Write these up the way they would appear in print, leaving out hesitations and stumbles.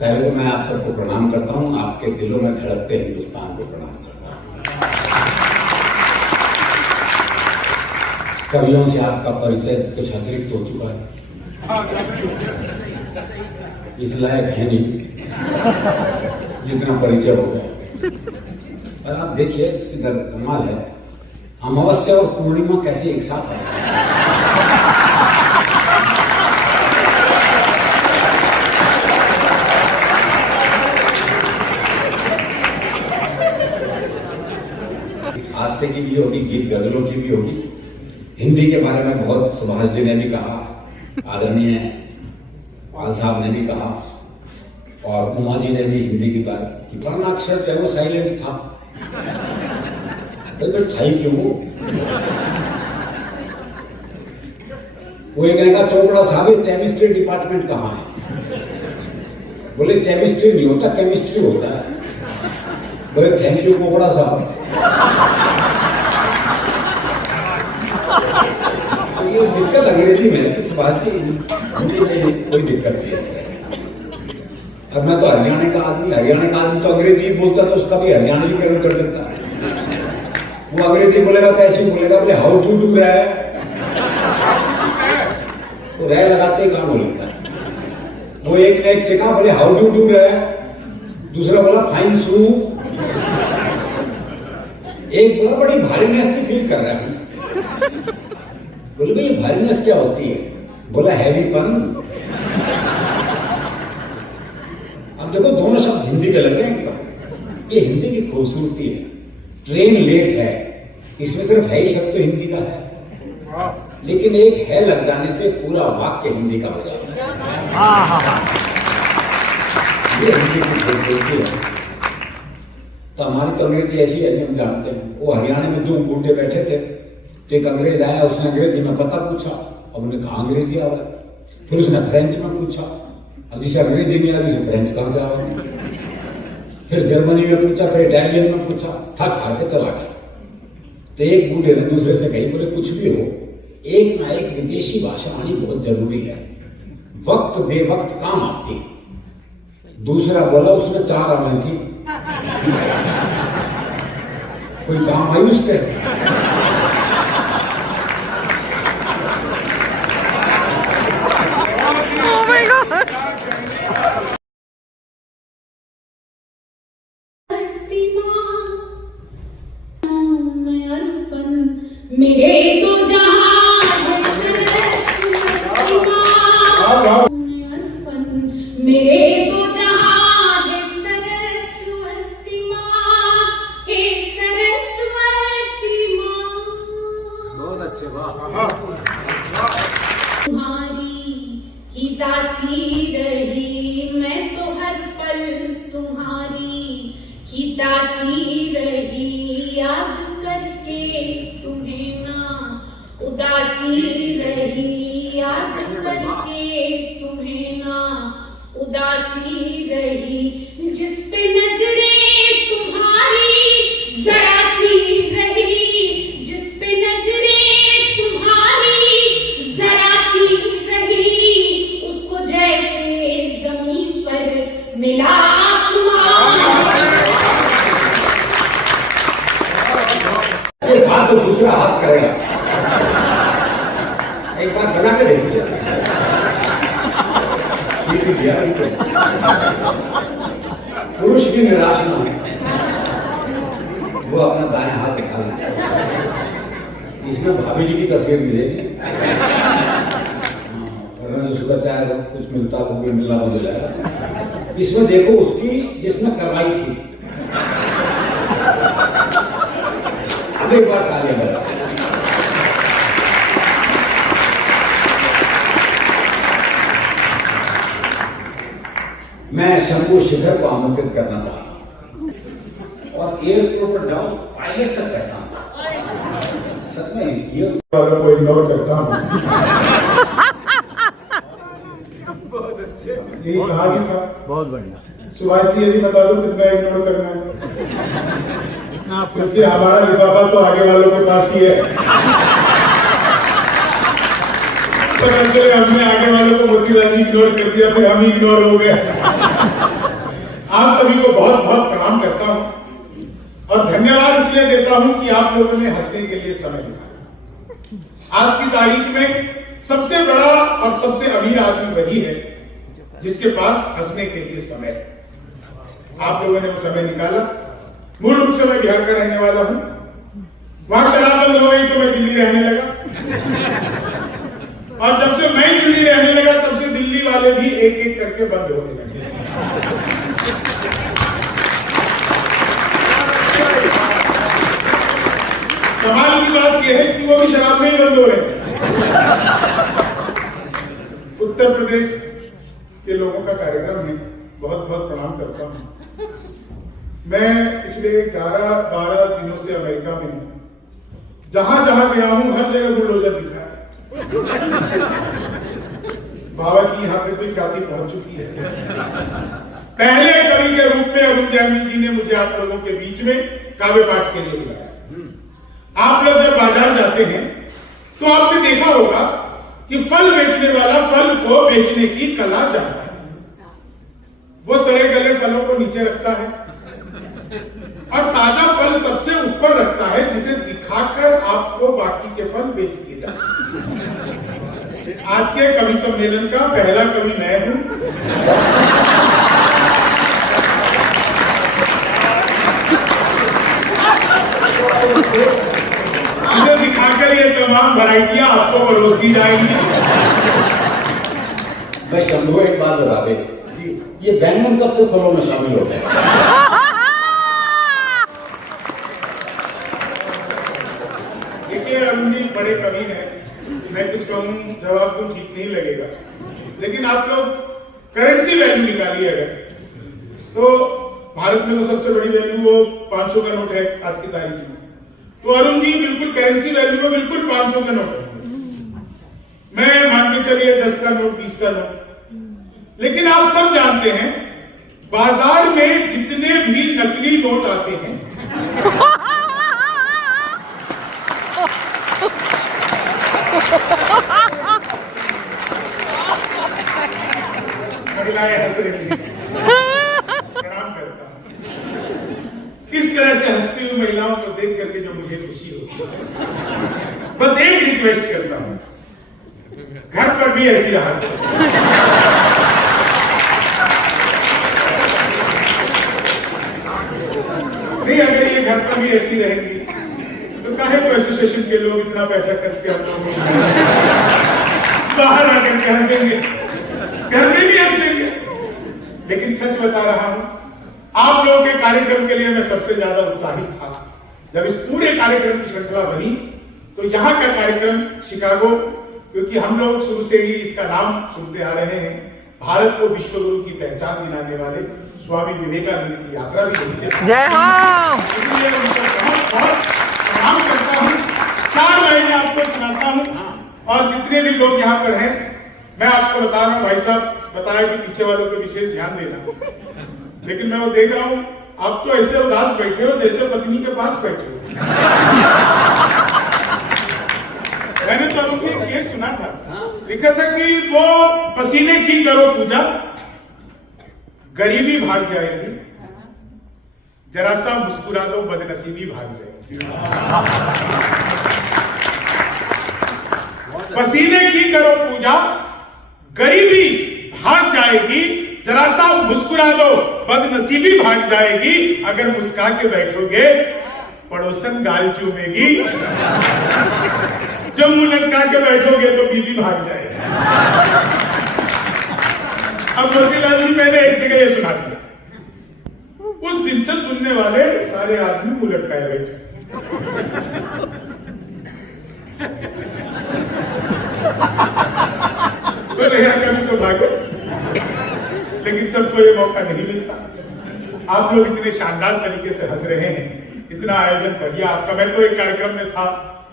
पहले तो मैं आप सबको प्रणाम करता हूं, आपके दिलों में धड़कते हिंदुस्तान को प्रणाम करता हूं। कवियों से आपका परिचय कुछ अतिरिक्त हो चुका है, इस लायक है नहीं जितना परिचय हो गया। और आप देखिए कमाल है, अमावस्या और पूर्णिमा कैसे एक साथ आ सकते हैं। हास्य की भी होगी, गीत गजलों की भी होगी। हिंदी के बारे में बहुत सुभाष जी ने भी कहा, आदरणीय पाल साहब ने भी कहा, और उमा जी ने भी हिंदी की बात की। वर्णाक्षर जो है वो साइलेंट था, था ही क्यों वो एक कहने का चोपड़ा साहब केमिस्ट्री डिपार्टमेंट कहाँ है? बोले केमिस्ट्री नहीं होता, केमिस्ट्री होता है। बोले थैंक यू चोपड़ा साहब। तो ये दिक्कत अंग्रेजी में है, सुभाष जी हिंदी में कोई दिक्कत नहीं है। और मैं तो हरियाणा का आदमी तो अंग्रेजी बोलता तो उसका भी हरियाणवीकरण कर देता। वो अंग्रेजी बोलेगा तो ऐसे ही बोलेगा, बोले हाउ टू डू रहा है, तो रह लगाते ही कहां बोलेगा। वो एक ने एक से कहा, बोले हाउ टू डू रहा है, दूसरा बोला फाइन सू, एक बोला बड़ी भारीनेस से फील कर रहा है। बोले भाई ये भारीनेस क्या होती है? बोला हैवीपन। अब देखो दोनों शब्द हिंदी के लग रहे हैं, ये हिंदी की खूबसूरती है। ट्रेन लेट है, इसमें सिर्फ है ही शब्द तो हिंदी का है, लेकिन एक है लग जाने से पूरा वाक्य हिंदी का हो जाता है। ये हिंदी की खूबसूरती है। तो हमारी तो अंग्रेजी ऐसी है, हम जानते हैं। वो हरियाणा में दो बूढ़े बैठे थे, तो एक अंग्रेज आया, उसने अंग्रेजी में पता पूछा, अब उन्हें कहा अंग्रेजी आ रहा। फिर उसने फ्रेंच में पूछा, अब जिसे अंग्रेजी नहीं आ रही उसे फ्रेंच कहां से आ रहा। फिर जर्मनी में पूछा, फिर इटालियन में पूछा, थक हार के चला गया। तो एक बूढ़े ने दूसरे से कही, बोले कुछ भी हो, एक ना एक विदेशी भाषा आनी बहुत जरूरी है, वक्त बेवक्त काम आती है। दूसरा बोला उसने 4 आने थी, कोई काम आई उसके? मेरे तो जहां मेरे तो जहां है सरस्वती माँ, हे सरस्वती माँ। बहुत अच्छे, वाह। तुम्हारी ही दासी रही मैं तो हर पल, तुम्हारी ही दासी रही, याद करके तुम्हें ना उदासी रही, याद करके तुम्हें ना उदासी रही। जिस पे नजरें तुम्हारी जरा सी रही, जिस पे नजरें तुम्हारी जरा सी रही, उसको जैसे जमीन पर मिला बात तो दूसरा हाथ करेगा, एक बार बना के देखिए। पुरुष भी निराश ना है, वो अपना दाएं हाथ निकाले, इसमें भाभी जी की तस्वीर मिलेगी, वरना जो सुबह चाहे कुछ मिलता तो भी मिलना बंद हो जाएगा। इसमें देखो उसकी जिसने करवाई थी, एक बार तालियां बजा। मैं शंभू शिखर को आमंत्रित करना चाहता हूं, और एयरपोर्ट पर जाओ, पायलट तक पहचान। सच में ये वालों को इग्नोर करता हूं। बहुत अच्छे, ये कहा भी था, बहुत बढ़िया। सुभाष जी ये भी बता दो कितना इग्नोर करना है, क्योंकि हमारा लिफाफा तो आगे वालों के पास ही है। हमने आगे वालों को मोती रानी इग्नोर कर दिया, फिर हम ही इग्नोर हो गए। आप सभी को बहुत बहुत प्रणाम करता हूं और धन्यवाद इसलिए देता हूं कि आप लोगों ने हंसने के लिए समय निकाला। आज की तारीख में सबसे बड़ा और सबसे अमीर आदमी वही है जिसके पास हंसने के लिए समय है। आप लोगों ने वो समय निकाला। मूल रूप से मैं बिहार का रहने वाला हूं। वहां शराब बंद हो गई तो मैं दिल्ली रहने लगा, और जब से मैं दिल्ली रहने लगा तब से दिल्ली वाले भी एक एक करके बंद होने लगे। कमाल की बात यह है कि वो भी शराब में ही बंद हो रहे हैं। उत्तर प्रदेश के लोगों का कार्यक्रम है, बहुत बहुत प्रणाम करता हूं। मैं पिछले 11-12 दिनों से अमेरिका में हूं। जहां जहां गया हूं हर जगह बुलडोजर दिखा है। बाबा की यहाँ पे कोई ख्याति पहुंच चुकी है। पहले कवि के रूप में अरुण जैमिनी जी ने मुझे आप लोगों के बीच में काव्य पाठ के लिए बुलाया। आप लोग जब बाजार जाते हैं तो आपने देखा होगा कि फल बेचने वाला फल को बेचने की कला जानता है। वो सड़े गले फलों को नीचे रखता है और ताजा फल सबसे ऊपर रखता है, जिसे दिखाकर आपको बाकी के फल बेच दिए जाते हैं। आज के कवि सम्मेलन का पहला कवि मैं हूं। इसे दिखाकर ये तमाम वैरायटियां आपको परोस दी जाएंगी। भाई शंभू एक बात बता दे जी, ये बैंगन कब से फलों में शामिल होता है? देखिए अरुण जी बड़े कवि हैं, मैं कुछ कहूं जवाब तो ठीक नहीं लगेगा, लेकिन आप लोग करेंसी वैल्यू निकालिए अगर, तो भारत में तो सबसे बड़ी वैल्यू वो 500 का नोट है आज की तारीख में। तो अरुण जी बिल्कुल करेंसी वैल्यू में बिल्कुल 500 का नोट है। मैं मान के चलिए 10 का नोट, 20 का नोट। लेकिन आप सब जानते हैं बाजार में जितने भी नकली नोट आते हैं महिलाएं हंस रही हैं। प्रणाम करता हूं। इस तरह से हंसती हुई महिलाओं को देख करके जो मुझे खुशी होती है। बस एक रिक्वेस्ट करता हूं, घर पर भी ऐसी रहा। नहीं, अगर ये घर पर भी ऐसी रहेंगी तो काहे को एसोसिएशन के लोग इतना पैसा खर्च के हम लोग बाहर आकर के हंसेंगे, घर में भी हंसेंगे। लेकिन सच बता रहा हूं, आप लोगों के कार्यक्रम के लिए मैं सबसे ज्यादा उत्साहित था। जब इस पूरे कार्यक्रम की श्रृंखला बनी तो यहाँ का कार्यक्रम शिकागो, क्योंकि हम लोग शुरू से ही इसका नाम सुनते आ रहे हैं, भारत को विश्व गुरु की पहचान दिलाने वाले स्वामी विवेकानंद की यात्रा भी यहीं से। जय हो। इसलिए उनको बहुत बहुत प्रणाम करता हूँ। 4 लाइनें आपको सुनाता हूँ और जितने भी लोग यहाँ पर हैं, मैं आपको बता रहा हूँ, भाई साहब बताया कि पीछे वालों पे विशेष ध्यान देना, लेकिन मैं वो देख रहा हूँ आप तो ऐसे उदास बैठे हो जैसे पत्नी के पास बैठे हो। मैंने तो उनकी एक शेर सुना था, लिखा था कि वो पसीने की करो पूजा, गरीबी भाग जाएगी, जरा सा मुस्कुरा दो बदनसीबी भाग जाएगी। पसीने की करो पूजा, गरीबी भाग जाएगी, जरा सा मुस्कुरा दो बदनसीबी भाग जाएगी, अगर मुस्कुरा के बैठोगे पड़ोसन गाल चूमेगी, जब मुंह लटका के बैठोगे तो बीवी भाग जाएगी। अब मोतीलाल जी मैंने एक जगह ये सुना दिया, उस दिन से सुनने वाले सारे आदमी मुंह लटकाए बैठे। तो कभी तो भागे, लेकिन सबको ये मौका नहीं मिलता। आप लोग इतने शानदार तरीके से हंस रहे हैं, इतना आयोजन बढ़िया आपका। मैं तो एक कार्यक्रम में था,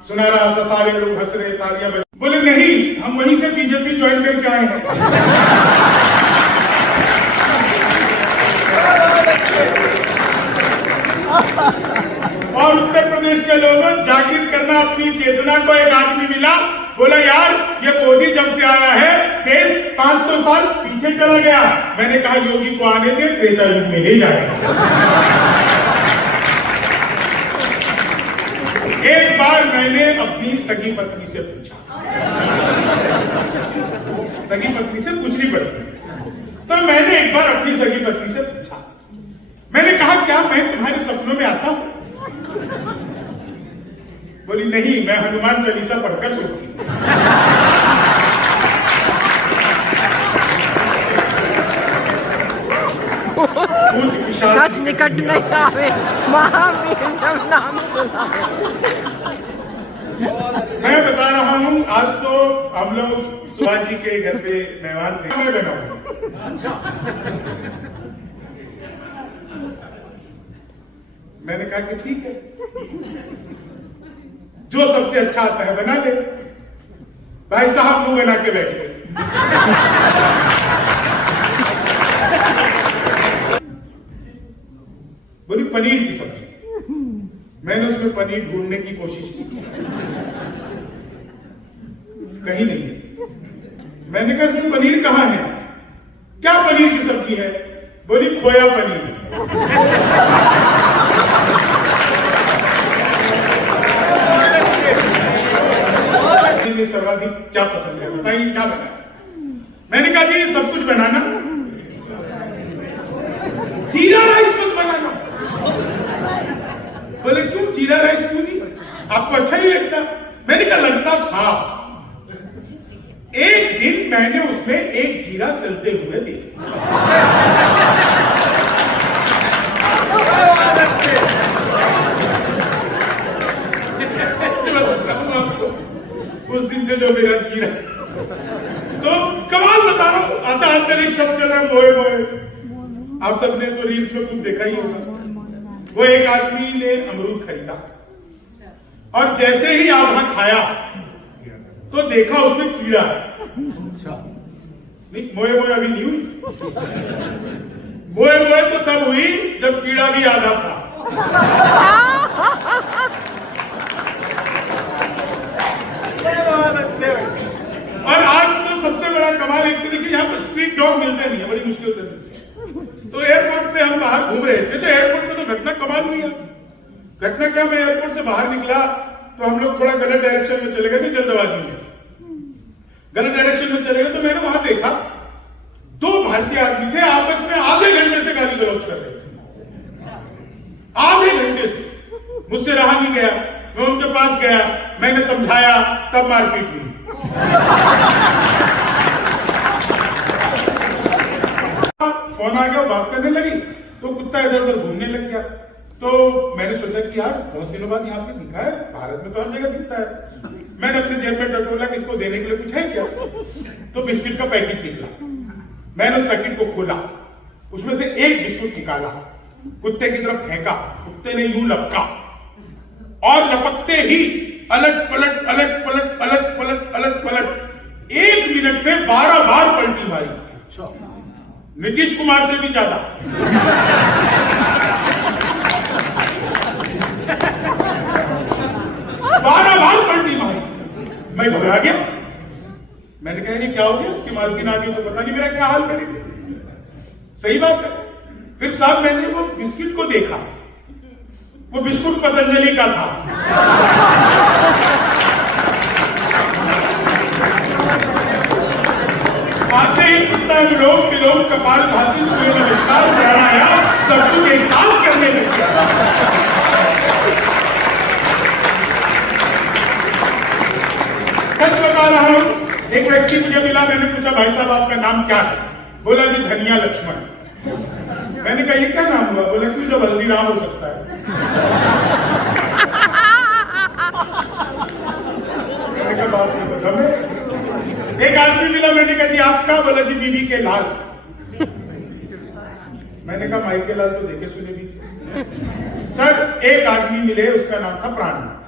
सुना रहा था, सारे लोग हंस रहे, तालियां बज, बोले नहीं हम वहीं से बीजेपी ज्वाइन करके आए हैं। और उत्तर प्रदेश के लोगों जागृत करना अपनी चेतना को, एक आदमी मिला, बोला यार ये मोदी जब से आया है देश 500 साल पीछे पीछे चला गया। मैंने कहा योगी को आने दे, त्रेता युग में ले जाएगा। एक बार मैंने अपनी सगी पत्नी से पूछा, सगी पत्नी से पूछनी पड़ती, तो मैंने एक बार अपनी सगी पत्नी से पूछा, मैंने कहा क्या मैं तुम्हारे सपनों में आता हूं? बोली नहीं, मैं हनुमान चालीसा पढ़कर सोती हूं। नच निकट नहीं आवे महावीर जब नाम सुना। मैं बता रहा हूं, आज तो हम लोग सुभाष जी के घर पे मेहमान थे, मैं बनाऊंगा। मैंने कहा कि ठीक है, जो सबसे अच्छा आता है बना ले। भाई साहब मुंह बना के बैठ गए। बोली पनीर की सब्जी। मैंने उसमें पनीर ढूंढने की कोशिश की, कहीं नहीं। मैंने कहा इसमें पनीर कहां है? क्या पनीर की सब्जी है? बोली खोया पनीर। में सर्वाधिक क्या पसंद है बताइए, क्या बनाना? मैंने कहा कि ये सब कुछ बनाना, जीरा राइस मत बनाना। बोले क्यों जीरा राइस क्यों नहीं, आपको अच्छा नहीं लगता? मैंने कहा लगता था। एक दिन मैंने उसमें एक जीरा चलते हुए देखा। उस दिन से जो मेरा जीरा, तो कमाल बता रहा हूं, आता आजकल एक शब्द चल रहा है मोए मोए। आप सबने तो रील्स में कुछ देखा ही होगा। वो एक आदमी ने अमरूद खरीदा और जैसे ही आधा खाया तो देखा उसमें कीड़ा है। नहीं, मोए मोए अभी नहीं हुई। मोए मोए तो तब हुई जब कीड़ा भी आधा था। और आज तो सबसे बड़ा कमाल एक तरीके यहाँ पर स्ट्रीट डॉग मिलते नहीं है, बड़ी मुश्किल से मिलते हैं। तो एयरपोर्ट पे हम बाहर घूम रहे थे, तो एयरपोर्ट पे तो घटना कमाल हुई आज। घटना क्या, मैं एयरपोर्ट से बाहर निकला तो हम लोग थोड़ा गलत डायरेक्शन में चले गए थे, जल्दबाजी में गलत डायरेक्शन में चले गए। तो मैंने वहां देखा दो भारतीय आदमी थे, आपस में आधे घंटे से गाली गलौज कर रहे थे। आधे घंटे से मुझसे रहा नहीं गया, मैं उनके पास गया, मैंने समझाया, तब मारपीट हुई। फोन आ गया, बात करने लगी तो कुत्ता इधर उधर घूमने लग गया। तो मैंने सोचा कि यार बहुत दिनों बाद यहाँ पे दिखा है, भारत में तो हर जगह दिखता है। मैंने अपने जेब में टटोला कि इसको देने के लिए कुछ है क्या, तो बिस्किट का पैकेट निकला। मैंने उस पैकेट को खोला, उसमें से एक बिस्कुट निकाला, कुत्ते की तरफ फेंका, कुत्ते ने यूं लपका और लपकते ही अलट पलट अलट पलट अलट पलट अलट पलट 1 मिनट में 12 बार पलटी मारी। नीतीश कुमार से भी ज्यादा। बारह बार पलटी मारी। मैं घबरा गया, मैंने कहा ये क्या हो गया, उसकी मालकिन आ गई तो पता नहीं मेरा क्या हाल करेगी। सही बात है। फिर साहब मैंने वो बिस्किट को देखा, वो बिस्कुट पतंजलि का था। आते ही कुत्ता विलोम विलोम कपाल भाती सूर्य नमस्कार प्राणायाम सब कुछ एक साथ करने लग गया। सच बता रहा हूं, एक व्यक्ति मुझे मिला, मैंने पूछा भाई साहब आपका नाम क्या है? बोला जी धनिया लक्ष्मण। मैंने कहा ये क्या नाम हुआ? बोला क्यों, जब हल्दीराम हो सकता है। मैंने कहा बात नहीं पता मैं। एक आदमी मिला, मैंने कहा जी आपका? बोला जी बीबी के लाल। मैंने कहा माई के लाल तो देखे सुने भी थे। सर एक आदमी मिले, उसका नाम था प्राणनाथ।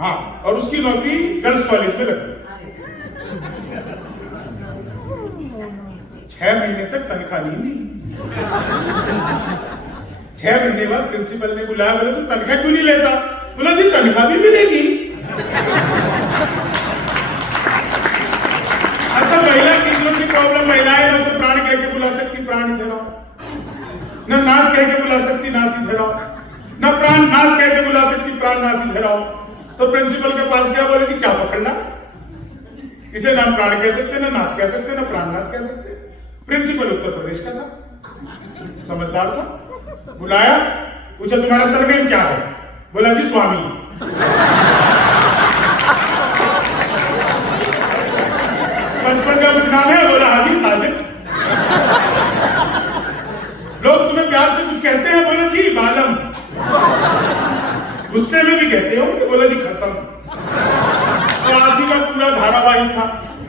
हाँ, और उसकी नौकरी गर्ल्स कॉलेज में लग गई। 6 महीने तक तनख्वाह नहीं ली। 6 महीने बाद प्रिंसिपल ने बुलाया, बोला तू तनख्वाह क्यों नहीं लेता? बोला जी तनख्वाह भी मिलेगी। अच्छा महिला टीचरों की प्रॉब्लम न नाथ कह के बुला सकती नाथ ही धराओ, न प्राण नाथ कह के बुला सकती प्राण नाथ ही धराओ। तो प्रिंसिपल के पास गया, बोले जी क्या पकड़ना, इसे ना प्राण कह सकते, ना नाथ कह सकते, ना प्राण नाथ कह सकते। प्रिंसिपल उत्तर प्रदेश का था, समझदार था। बुलाया, पूछा तुम्हारा सरनेम क्या है, बोला जी स्वामी। बचपन का कुछ नाम है, बोला हाँ जी साजिद। लोग तुम्हें प्यार से कुछ कहते हैं, बोला जी बालम। गुस्से में भी कहते हो, बोला जी खसम। तो आदमी का पूरा धारावाहिक था।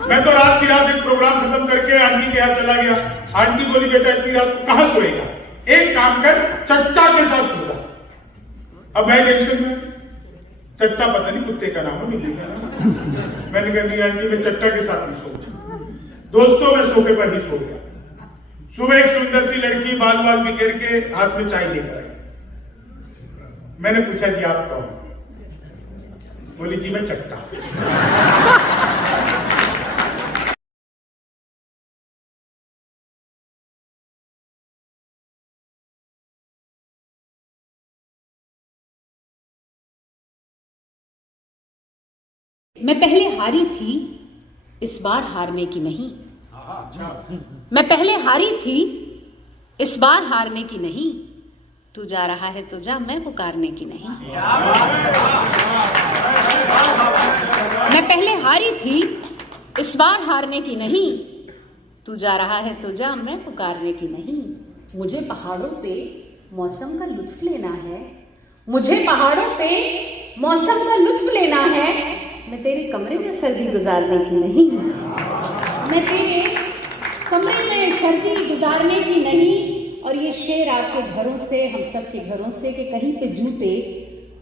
मैं तो रात की रात एक प्रोग्राम खत्म करके आंटी के यहाँ चला गया। आंटी बोली बेटा इतनी रात को कहां सोएगा, एक काम कर चट्टा के साथ सो जा। अब मैं टेंशन में, चट्टा पता नहीं कुत्ते का नाम है, बिल्ली का नाम। मैंने कहा नहीं आंटी मैं चट्टा के साथ नहीं सो। दोस्तों मैं सोफे पर ही सो गया। सुबह एक सुंदर सी लड़की बाल बाल बिखेर के हाथ में चाय लेकर आई। मैंने पूछा जी आप कौन, बोली जी मैं चट्टा। मैं पहले हारी थी, इस बार हारने की नहीं। मैं पहले हारी थी, इस बार हारने की नहीं। तू जा रहा है तो जा, मैं पुकारने की नहीं। मैं पहले हारी थी, इस बार हारने की नहीं। तू जा रहा है तो जा, मैं पुकारने की नहीं। मुझे पहाड़ों पे मौसम का लुत्फ लेना है, मुझे पहाड़ों पे मौसम का लुत्फ लेना है। मैं तेरे कमरे में सर्दी गुजारने की नहीं, मैं तेरे कमरे में सर्दी गुजारने की नहीं। और ये शेर आपके घरों से, हम सब के घरों से, कि कहीं पे जूते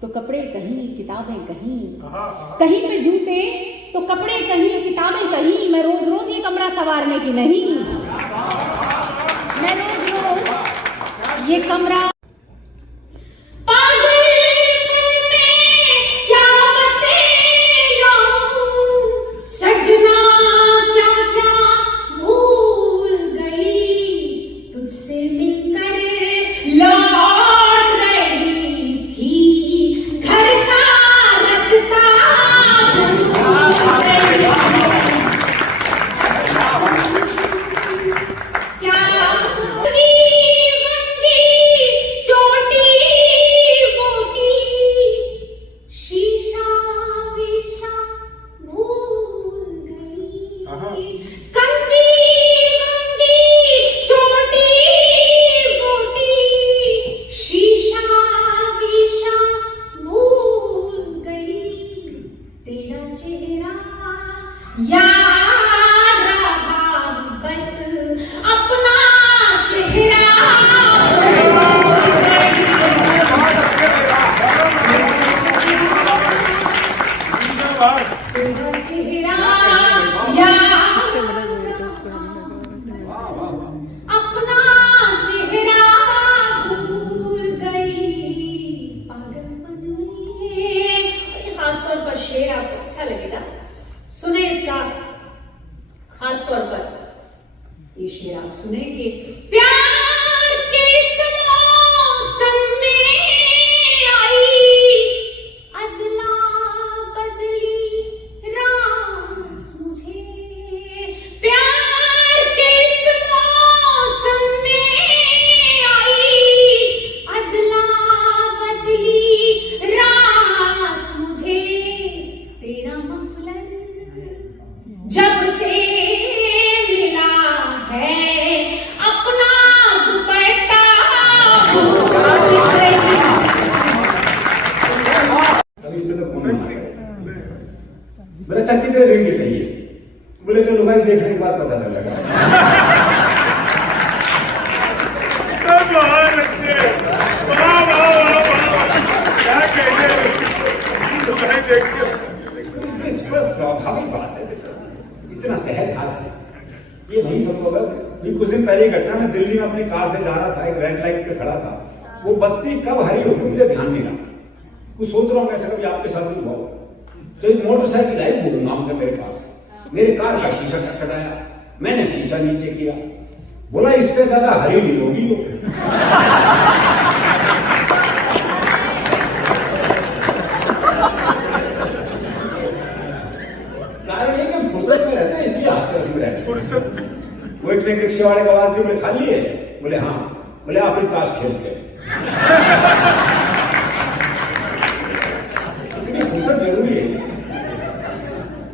तो कपड़े कहीं, किताबें कहीं। कहीं पे जूते तो कपड़े कहीं, किताबें कहीं। मैं रोज रोज ये कमरा संवारने की नहीं, मैं रोज रोज ये कमरा। खास तौर पर ये शेर आप सुनेंगे। प्यार के इस मौसम में आई अदला बदली रास मुझे। प्यार के इस मौसम में आई अदला बदली रास मुझे। तेरा मफलर जब से बोले अच्छा कितने दिन की सही है? बोले जो लुगाई देखने के बाद पता चलेगा। स्वाभाविक बात है, इतना सहज हास्य ये नहीं संभव है। कुछ दिन पहले घटना में दिल्ली में अपनी कार से जा रहा था, एक रेड लाइट पे खड़ा था, वो बत्ती कब हरी होगी मुझे ध्यान नहीं रहा। कुछ सोच रहा हूँ ऐसा कभी आपके साथ भी हुआ तो एक मोटरसाइकिल आई घूमना मेरे पास, मेरे कार का शीशा खटखटाया, मैंने शीशा नीचे किया, बोला इससे ज्यादा हरी नहीं होगी वो। कारण ये कि फुर्सत में रहते हैं, इसलिए हास्य में रहते हैं। वो एक रिक्शे वाले को आवाज दी, बोले खाली है? बोले हाँ। बोले आप भी ताश खेलते हैं। फुर्सत जरूरी है।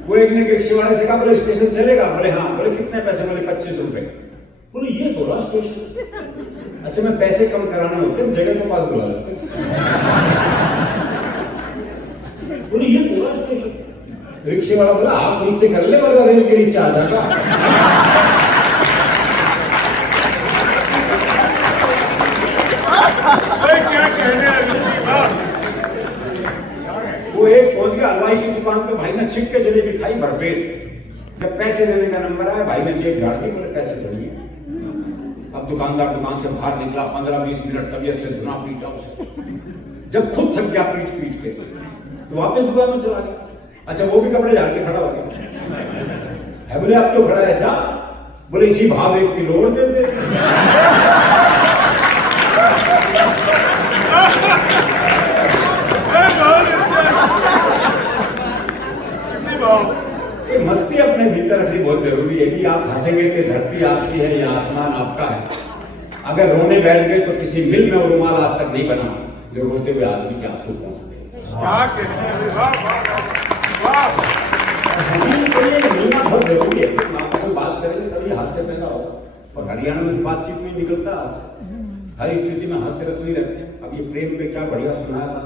वो एक ने रिक्शे वाले से कहा, बोले स्टेशन चलेगा? बोले हाँ। बोले कितने पैसे? बोले 25 रुपए। बोले ये तो रहा स्टेशन। अच्छा मैं पैसे कम कराने होते हैं, जगह के पास बुला लेते। बोले ये तो रहा स्टेशन। रिक्शे वाला बोला आप नीचे कर ले, वरना रेल के नीचे आ जाएगा। वो एक पहुंच गया हलवाई की दुकान पे, भाई ने छिप के जलेबी खाई भरपेट। जब पैसे देने का नंबर आया, भाई ने जेब झाड़ दी, बोले पैसे छोड़िए। अब दुकानदार दुकान से बाहर निकला, 15-20 मिनट तबीयत से धुना पीटा उसे। जब खुद थक गया पीट पीट के, तो वापस दुकान में चला गया। अच्छा वो भी कपड़े झाड़ के खड़ा हो गया है। बोले अब तो खड़ा है, जा। बोले इसी भाव 1 किलो और दे दे। ये मस्ती अपने भीतर रखनी बहुत जरूरी है कि आप हंसेंगे कि धरती आपकी है या आसमान आपका है। अगर रोने बैठ गए तो किसी मिल में वो रुमाल आज तक नहीं बना जो रोते हुए आदमी के आंसू पहुंचते। मिलना बहुत जरूरी है। आपसे बात करेंगे तभी हास्य पैदा होगा। और हरियाणा में बातचीत में निकलता हास्य, हर स्थिति में हास्य रस नहीं रहते। अब ये प्रेम पे क्या बढ़िया सुनाया था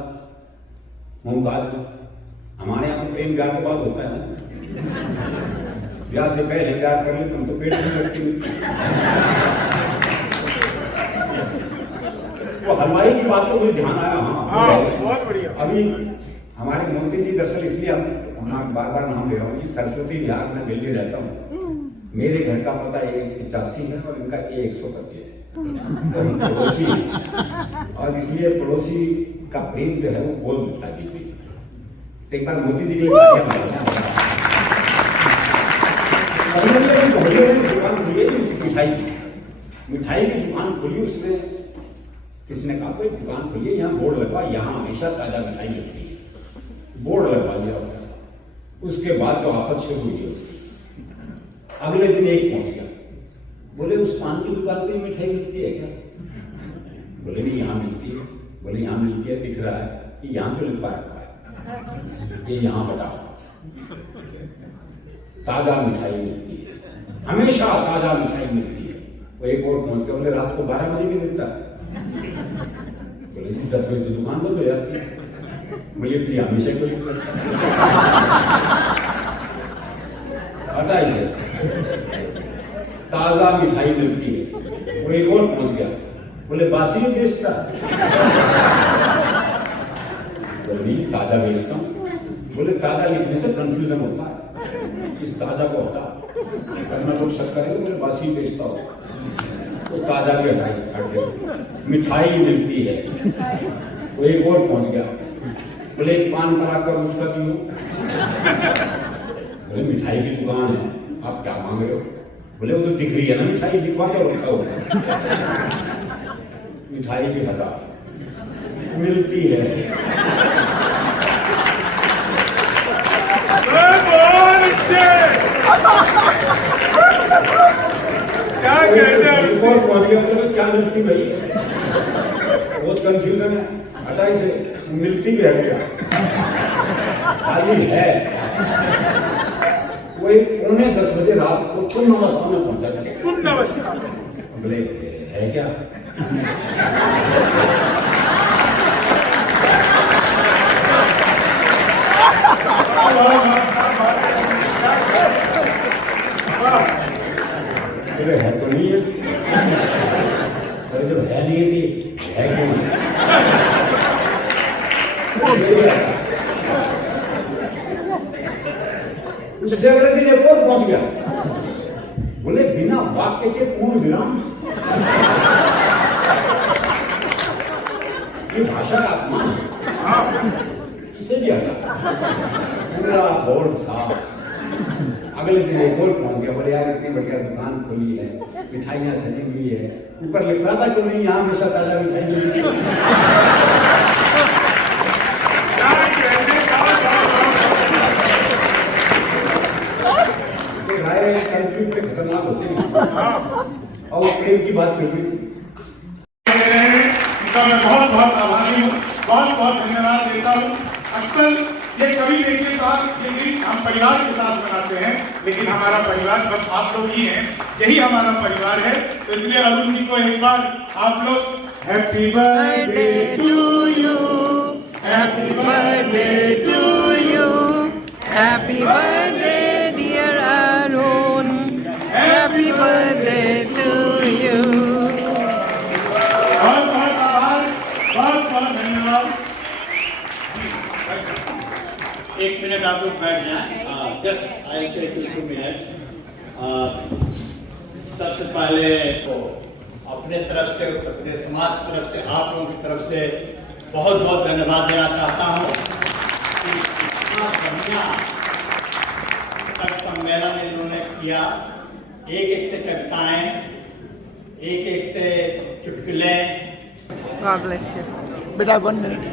मुमताज ने। हमारे यहाँ तो प्रेम ब्याह के बाद होता है ना, ब्याह से पहले प्यार कर ले तुम तो पेट में रखती। तो हलवाई की बात को मुझे ध्यान आया। हाँ बहुत बढ़िया। अभी हमारे मोदी जी, दरअसल इसलिए हम बार बार नाम ले रहा हूँ जी, सरस्वती विहार में दिल्ली रहता हूँ। मेरे घर का पता 185 है और इनका 125 है। तो हम पड़ोसी, और इसलिए पड़ोसी का प्रेम जो है वो बोल देता है बीच बीच में। एक बार मोदी जी के लिए दुकान खुली, मिठाई की दुकान खुली। उसमें किसी ने कहा कोई दुकान खुली है, यहाँ बोर्ड लगवा, यहाँ हमेशा ताजा मिठाई मिलती है। बोर्ड लगवा दिया उसने। उसके बाद जो आफत शुरू हुई उसकी, अगले दिन एक पहुंच गया, बोले उस पान की दुकान पे मिठाई मिलती है क्या? बोले नहीं यहाँ मिलती है। बोले यहाँ मिलती है, दिख रहा है कि यहाँ पे लिखवा रखा है, ये यहाँ बताओ। ताजा मिठाई मिलती है, हमेशा ताजा मिठाई मिलती है। वो एक और पहुंच गया, बोले रात को 12 बजे भी मिलता है। बोले जी 10 बजे दुकान बंद हो जाती है। मुझे प्रिय हमेशा को हटा इसे, ताजा मिठाई मिलती है। वो एक और पहुंच गया, बोले बासी भी बेचता। बोले ताजा बेचता हूं। बोले ताजा लिखने से कंफ्यूजन होता है, इस ताजा को हटा, करना लोग शक करेंगे। बोले बासी बेचता हो तो ताजा भी हटाई, मिठाई मिलती है। वो एक और पहुंच गया, बोले पान पर आकर उसका भी हो। बोले मिठाई की दुकान है, आप क्या मांग रहे हो? बोले वो तो दिख रही है ना मिठाई, लिखवा क्या रखा होगा। मिठाई भी हटा, मिलती है। क्या कहते हैं? पहुंच गया, तो क्या मिलती भाई? बहुत कंफ्यूजन है, हटा इसे, मिलती भी है क्या? खाली है। वो 9:45 बजे रात को चुन्न अवस्था में पहुंचा था। चुन्न अवस्था? बोले है क्या? बोले है तो नहीं है। अरे जब है नहीं है क्यों? उससे अगले दिन एक और पहुंच गया, बोले बिना वाक्य के पूर्ण विराम। ये भाषा का अपमान, इसे भी हटा। पूरा बोर्ड साफ। अगले दिन एक और पहुंच गया, बोले यार इतनी बढ़िया दुकान खोली है, मिठाइयाँ सजी हुई है, ऊपर लिखा था कि नहीं यहाँ हमेशा ताजा मिठाई मिलती है। राय कंफ्लिक्ट पे खतरनाक होते हैं और वो प्रेम की बात चल रही थी। मैं बहुत बहुत आभारी हूँ, बहुत बहुत धन्यवाद देता हूँ। अक्सर ये कवि दिन के साथ ये दिन हम परिवार के साथ मनाते हैं, लेकिन हमारा परिवार बस आप लोग ही हैं, यही हमारा परिवार है। तो इसलिए अरुण जी को एक बार आप लोग happy birthday to you, happy birthday to you, happy birthday dear Arun, happy birthday to you. बहुत बहुत आभार, बहुत बहुत धन्यवाद। एक मिनट आप लोग बैठ जाएं, just I take you 2 minute. सबसे पहले तो अपने तरफ से, उत्तर प्रदेश समाज की तरफ से, आप लोगों की तरफ से बहुत बहुत धन्यवाद देना चाहता हूँ कि इतना बढ़िया कवि सम्मेलन इन्होंने किया। एक एक से कविताएं, एक एक से चुटकुले। God bless you. बेटा 1 मिनट